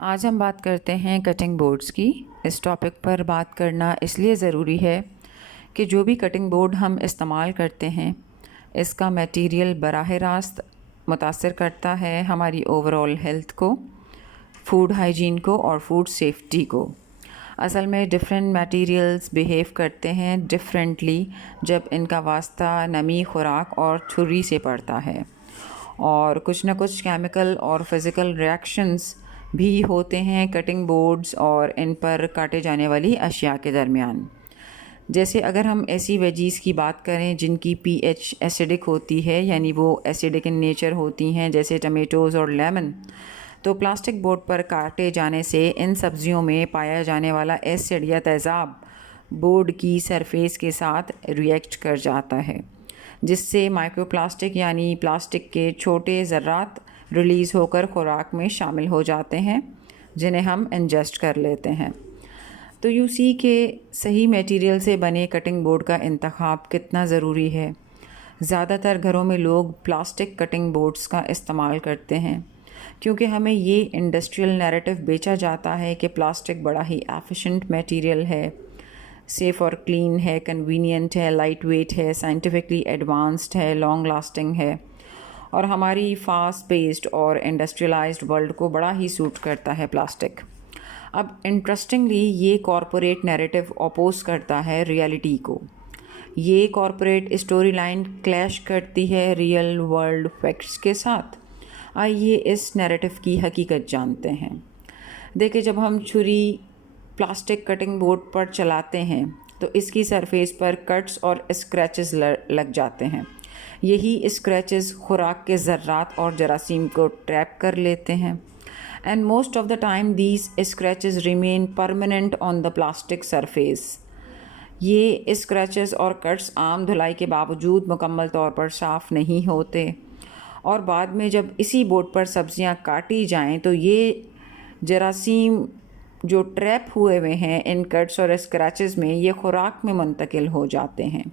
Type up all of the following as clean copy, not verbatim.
आज हम बात करते हैं कटिंग बोर्ड्स की। इस टॉपिक पर बात करना इसलिए ज़रूरी है कि जो भी कटिंग बोर्ड हम इस्तेमाल करते हैं इसका मटेरियल बराह रास्त मुतासर करता है हमारी ओवरऑल हेल्थ को, फूड हाइजीन को और फूड सेफ्टी को। असल में डिफरेंट मटेरियल्स बिहेव करते हैं डिफरेंटली जब इनका वास्ता नमी, खुराक और छुरी से पड़ता है, और कुछ ना कुछ केमिकल और फिज़िकल रिएक्शंस भी होते हैं कटिंग बोर्ड्स और इन पर काटे जाने वाली अशिया के दरमियान। जैसे अगर हम ऐसी वेजीज़ की बात करें जिनकी पीएच एसिडिक होती है, यानी वो एसिडिक इन नेचर होती हैं, जैसे टमेटोज़ और लेमन, तो प्लास्टिक बोर्ड पर काटे जाने से इन सब्जियों में पाया जाने वाला एसिड या तेज़ाब बोर्ड की सरफेस के साथ रिएक्ट कर जाता है, जिससे माइक्रोप्लास्टिक यानी प्लास्टिक के छोटे ज़र्रात रिलीज़ होकर खुराक में शामिल हो जाते हैं, जिन्हें हम इंजेस्ट कर लेते हैं। तो यू सी के सही मटेरियल से बने कटिंग बोर्ड का इंतखाब कितना ज़रूरी है। ज़्यादातर घरों में लोग प्लास्टिक कटिंग बोर्ड्स का इस्तेमाल करते हैं क्योंकि हमें ये इंडस्ट्रियल नैरेटिव बेचा जाता है कि प्लास्टिक बड़ा ही एफिशिएंट मटेरियल है, सेफ़ और क्लीन है, कन्वीनियंट है, लाइट वेट है, साइंटिफिकली एडवांस्ड है, लॉन्ग लास्टिंग है और हमारी फास्ट पेस्ड और इंडस्ट्रियलाइज्ड वर्ल्ड को बड़ा ही सूट करता है प्लास्टिक। अब इंटरेस्टिंगली ये कॉरपोरेट नैरेटिव अपोज करता है रियलिटी को। ये कॉरपोरेट स्टोरी लाइन क्लैश करती है रियल वर्ल्ड फैक्ट्स के साथ। आइए इस नैरेटिव की हकीकत जानते हैं। देखिए, जब हम छुरी प्लास्टिक कटिंग बोर्ड पर चलाते हैं तो इसकी सरफेस पर कट्स और स्क्रैचेस लग जाते हैं। यही स्क्रैचेस खुराक के ज़र्रात और जरासीम को ट्रैप कर लेते हैं, and most of the time these scratches remain permanent on the plastic surface. ये स्क्रैचेस और कट्स आम धुलाई के बावजूद मुकम्मल तौर पर साफ़ नहीं होते, और बाद में जब इसी बोर्ड पर सब्जियां काटी जाएं तो ये जरासीम जो ट्रैप हुए हुए हैं इन कट्स और स्क्रैचेस में, ये खुराक में मुंतकिल हो जाते हैं।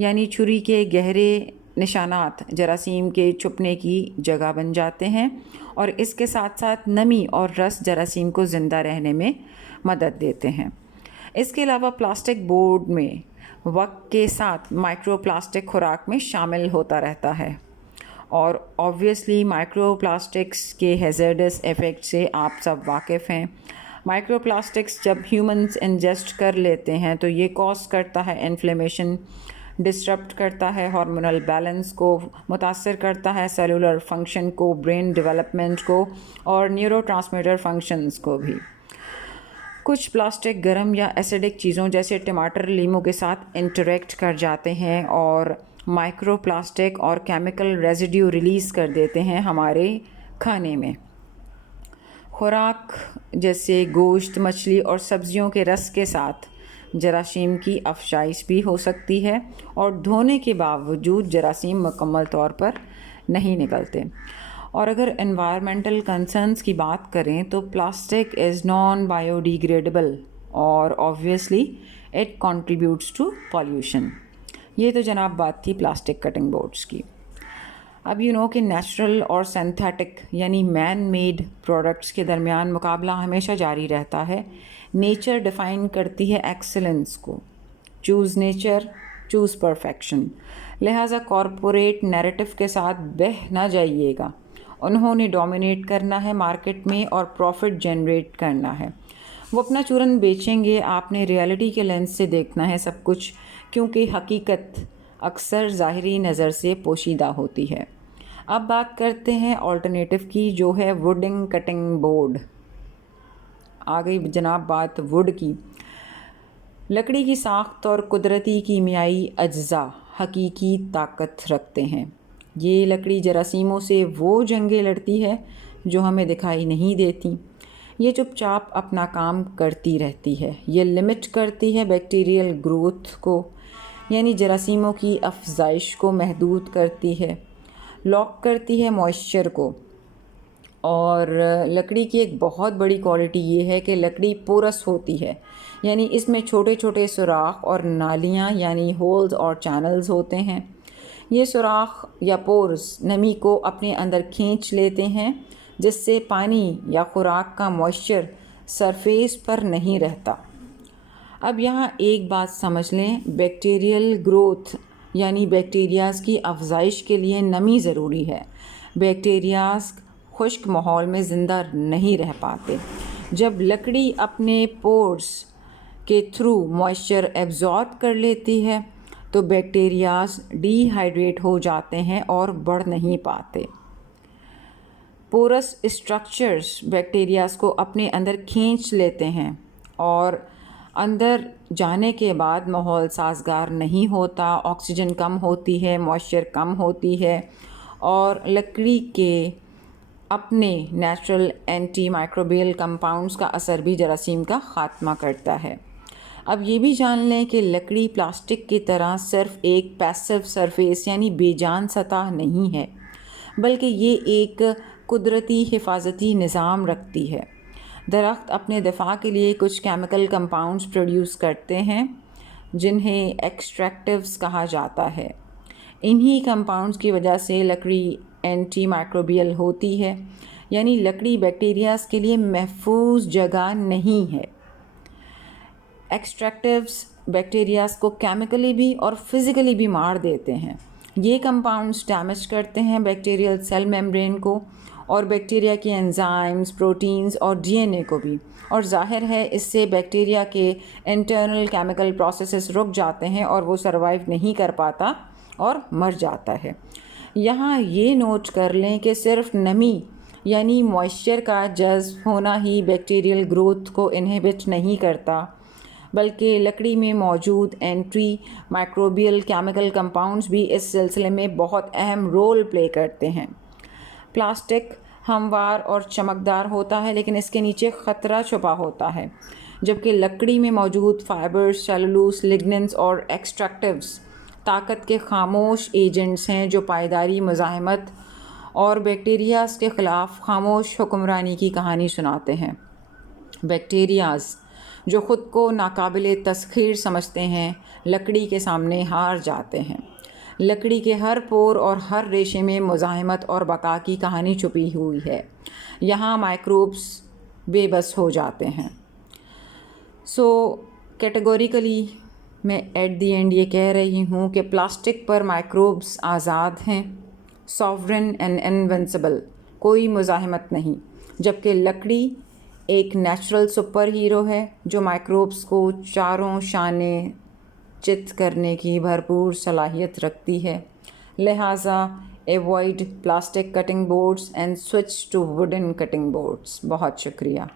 यानी छुरी के गहरे निशानात जरासीम के छुपने की जगह बन जाते हैं, और इसके साथ साथ नमी और रस जरासीम को ज़िंदा रहने में मदद देते हैं। इसके अलावा प्लास्टिक बोर्ड में वक्त के साथ माइक्रोप्लास्टिक खुराक में शामिल होता रहता है, और ऑब्वियसली माइक्रोप्लास्टिक्स के हैज़र्डस इफ़ेक्ट से आप सब वाकिफ़ हैं। माइक्रोप्लास्टिक्स जब ह्यूमंस इंजेस्ट कर लेते हैं तो ये कॉज करता है इन्फ्लेमेशन, डिस्टर्ब करता है हार्मोनल बैलेंस को, मुतासर करता है सेलुलर फंक्शन को, ब्रेन डेवलपमेंट को और न्यूरोट्रांसमीटर फंक्शंस को भी। कुछ प्लास्टिक गर्म या एसिडिक चीज़ों जैसे टमाटर, लीमू के साथ इंटरेक्ट कर जाते हैं और माइक्रोप्लास्टिक और केमिकल रेजिड्यू रिलीज़ कर देते हैं हमारे खाने में। खुराक जैसे गोश्त, मछली और सब्जियों के रस के साथ जरासीम की अफजाइश भी हो सकती है, और धोने के बावजूद जरासीम मुकम्मल तौर पर नहीं निकलते। और अगर एनवायरमेंटल कंसर्न्स की बात करें तो प्लास्टिक इज़ नॉन बायोडिग्रेडेबल और obviously it contributes to pollution. ये तो जनाब बात थी प्लास्टिक कटिंग बोर्ड्स की। अब यू नो कि नेचुरल और सिंथेटिक यानी मैन मेड प्रोडक्ट्स के दरमियान मुकाबला हमेशा जारी रहता है। नेचर डिफ़ाइन करती है एक्सीलेंस को। Choose nature, choose perfection. लिहाजा कॉरपोरेट नैरेटिव के साथ बह ना जाइएगा। उन्होंने डोमिनेट करना है मार्केट में और प्रॉफिट जनरेट करना है। वो अपना चूरन बेचेंगे, आपने रियलिटी के लेंस से देखना है सब कुछ, क्योंकि हकीकत अक्सर ज़ाहिरी नज़र से पोशीदा होती है। अब बात करते हैं ऑल्टरनेटिव की, जो है वुडिंग कटिंग बोर्ड। आ गई जनाब बात वुड की। लकड़ी की साख्त और कुदरती कीमियाई अज्जा हकीकी ताकत रखते हैं। ये लकड़ी जरासीमों से वो जंगें लड़ती है जो हमें दिखाई नहीं देती। ये चुपचाप अपना काम करती रहती है। ये लिमिट करती है बैक्टीरियल ग्रोथ को, यानी जरासीमों की अफजाइश को महदूद करती है, लॉक करती है मॉइस्चर को। और लकड़ी की एक बहुत बड़ी क्वालिटी ये है कि लकड़ी पोरस होती है, यानी इसमें छोटे छोटे सुराख और नालियाँ यानी होल्स और चैनल्स होते हैं। ये सुराख या पोर्स नमी को अपने अंदर खींच लेते हैं जिससे पानी या खुराक का मॉइस्चर सरफेस पर नहीं रहता। अब यहाँ एक बात समझ लें, बैक्टीरियल ग्रोथ यानी बैक्टीरियाज़ की अफजाइश के लिए नमी ज़रूरी है। बैक्टीरियाज़ खुश्क माहौल में ज़िंदा नहीं रह पाते। जब लकड़ी अपने पोर्स के थ्रू मॉइस्चर एब्जॉर्ब कर लेती है तो बैक्टीरियाज़ डिहाइड्रेट हो जाते हैं और बढ़ नहीं पाते। पोरस स्ट्रक्चर्स बैक्टीरियाज़ को अपने अंदर खींच लेते हैं और अंदर जाने के बाद माहौल साजगार नहीं होता, ऑक्सीजन कम होती है, मॉइस्चर कम होती है और लकड़ी के अपने नेचुरल एंटी माइक्रोबियल कंपाउंड्स का असर भी जरासीम का ख़ात्मा करता है। अब ये भी जान लें कि लकड़ी प्लास्टिक की तरह सिर्फ एक पैसिव सरफेस यानी बेजान सतह नहीं है, बल्कि ये एक कुदरती हिफाजती निज़ाम रखती है। दरख्त अपने दिफा के लिए कुछ केमिकल कंपाउंड्स प्रोड्यूस करते हैं जिन्हें एक्सट्रैक्टिव्स कहा जाता है। इन्हीं कंपाउंड्स की वजह से लकड़ी एंटी माइक्रोबियल होती है, यानी लकड़ी बैक्टीरियाज़ के लिए महफूज जगह नहीं है। एक्सट्रैक्टिव्स बैक्टीरियाज़ को केमिकली भी और फिज़िकली भी मार देते हैं। ये कंपाउंड्स डैमेज करते हैं बैक्टीरियल सेल मेम्ब्रेन को और बैक्टीरिया की एंजाइम्स, प्रोटीन्स और डीएनए को भी, और जाहिर है इससे बैक्टीरिया के इंटरनल केमिकल प्रोसेसेस रुक जाते हैं और वो सरवाइव नहीं कर पाता और मर जाता है। यहाँ ये नोट कर लें कि सिर्फ नमी यानी मॉइस्चर का जज्ब होना ही बैक्टीरियल ग्रोथ को इनहिबिट नहीं करता, बल्कि लकड़ी में मौजूद एंटी माइक्रोबियल केमिकल कंपाउंड्स भी इस सिलसिले में बहुत अहम रोल प्ले करते हैं। प्लास्टिक हमवार और चमकदार होता है, लेकिन इसके नीचे ख़तरा छुपा होता है, जबकि लकड़ी में मौजूद फाइबर्स, सेलुलोज, लिग्नेंस और एक्सट्रैक्टिव्स ताकत के खामोश एजेंट्स हैं जो पायदारी, मुज़ाहमत और बैक्टीरियाज़ के ख़िलाफ़ खामोश हुक्मरानी की कहानी सुनाते हैं। बैक्टीरियाज़ जो ख़ुद को नाकाबिले तस्ख़ीर समझते हैं, लकड़ी के सामने हार जाते हैं। लकड़ी के हर पोर और हर रेशे में मुज़ाहमत और बका की कहानी छुपी हुई है। यहाँ माइक्रोब्स बेबस हो जाते हैं। कैटेगोरिकली मैं एट दी एंड ये कह रही हूँ कि प्लास्टिक पर माइक्रोब्स आज़ाद हैं, सॉवरेन एंड इनविंसिबल, कोई मुज़ाहमत नहीं, जबकि लकड़ी एक नेचुरल सुपर हीरो है जो माइक्रोब्स को चारों शाने चित करने की भरपूर सलाहियत रखती है। लिहाजा avoid plastic cutting boards and switch to wooden cutting boards. बहुत शुक्रिया।